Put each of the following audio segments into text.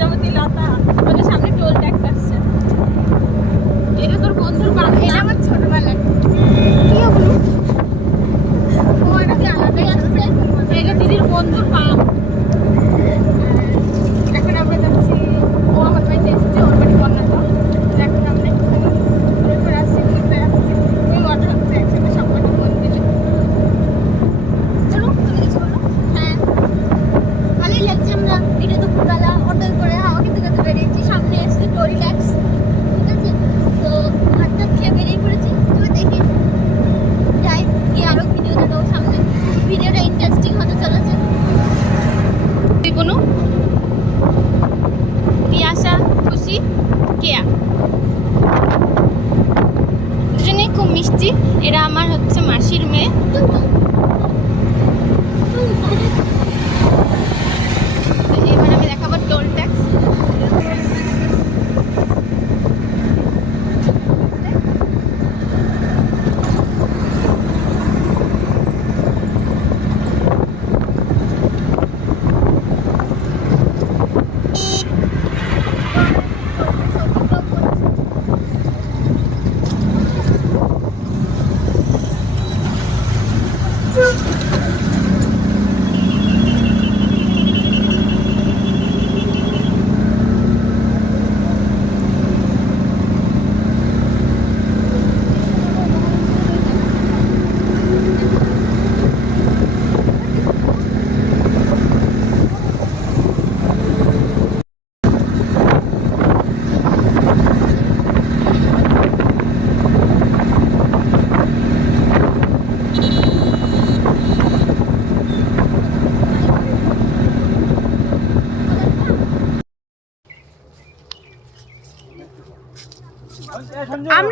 লজ্জাবতী লতা সামনে toll tax আসছে। এটা তোর বন্ধুর পাম্প এটা আমার ছোটবেলায় কি হলো? ও আলাদা দিদির বন্ধুর বাবা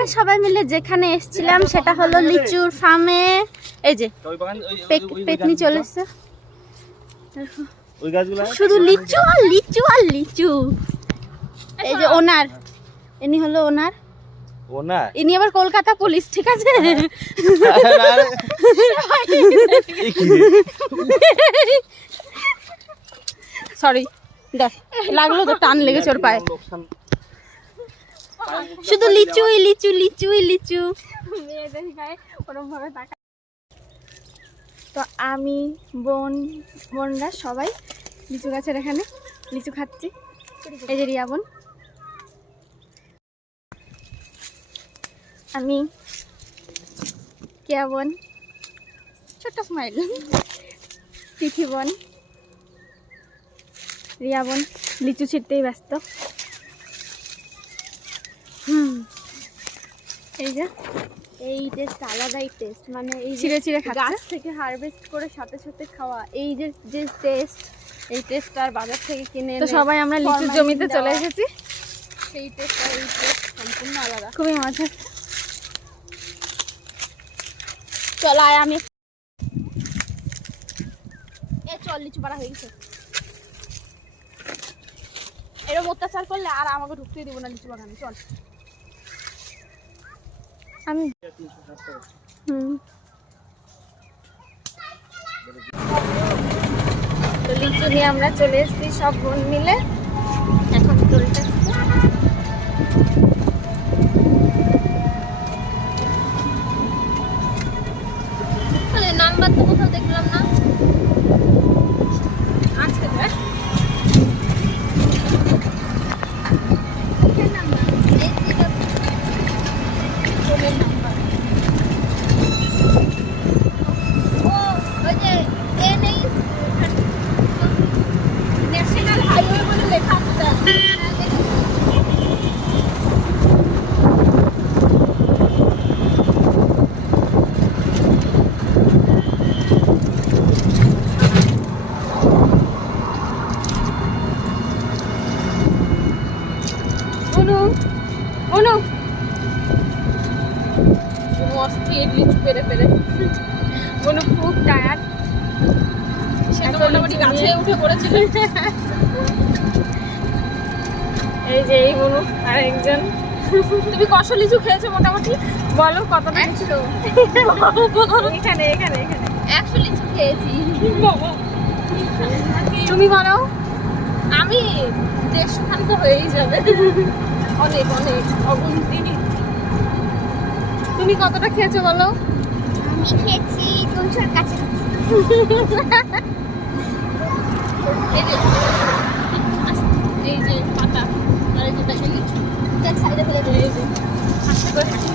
সবাই মিলে যেখানে এসেছিলাম সেটা হলো লিচুর ফার্মে এই যে পেক- পেতনি চলে এসছে ওই গাছগুলো? শুধু লিচু আর লিচু আর লিচু। এই যে ওনার। ইনি হলো ওনার। ও ইনি আবার কলকাতা পুলিশ ঠিক আছে? সরি দেখ লাগল তো টান লেগেছে ওর পায়ে। শুধু লিচুই লিচু লিচুই লিচু। তো আমি, বোন, বোনরা সবাই লিচু গাছের এখানে লিচু খাচ্ছি। এই যে বোন। আমি, কেয়া বোন। ছোট্ট স্মাইল তিথি বোন। রিয়া বোন, লিচু ছিটতেই ব্যস্ত। এই যে এই টেস্ট আলাদাই টেস্ট মানে এই গাছ থেকে হারভেস্ট করে সাথে সাথে খাওয়া এই যে যে টেস্ট এই টেস্ট আর বাজার থেকে কিনে তো সবাই আমরা লিচুর জমিতে চলে এসেছি। সেই টেস্ট আর এই টেস্ট সম্পূর্ণ আলাদা। খুবই মজা। চল আয় আমি এ চল লিচু পাড়া হয়ে গেছে। এরকম অত্যাচার করলে আর আমাকে ঢুকতেই দেবো না লিচু বাগানে চল। আমি লিচু নিয়ে আমরা চলে এসেছি সব বোন মিলে। এখন চলতে অনু খুব টায়ার্ড সে তো মোটামুটি গাছে উঠে পড়েছিল। এই যে এই আর একজন। তুমি কত লিচু খেয়েছো মোটামুটি? বলো এখানে এখানে এখানে। একশো লিচু খেয়েছি। তুমি বলো। আমি দেড়শো খান তো হয়েই যাবে। অনেক অনেক অগুন্তি। তুমি কতটা খেয়েছো বলো? খেয়েছি দুশোর কাছে এই যে পাতা, আর এই যে সাইডে ফেলে দে এই যে আস্তে করে হাঁটি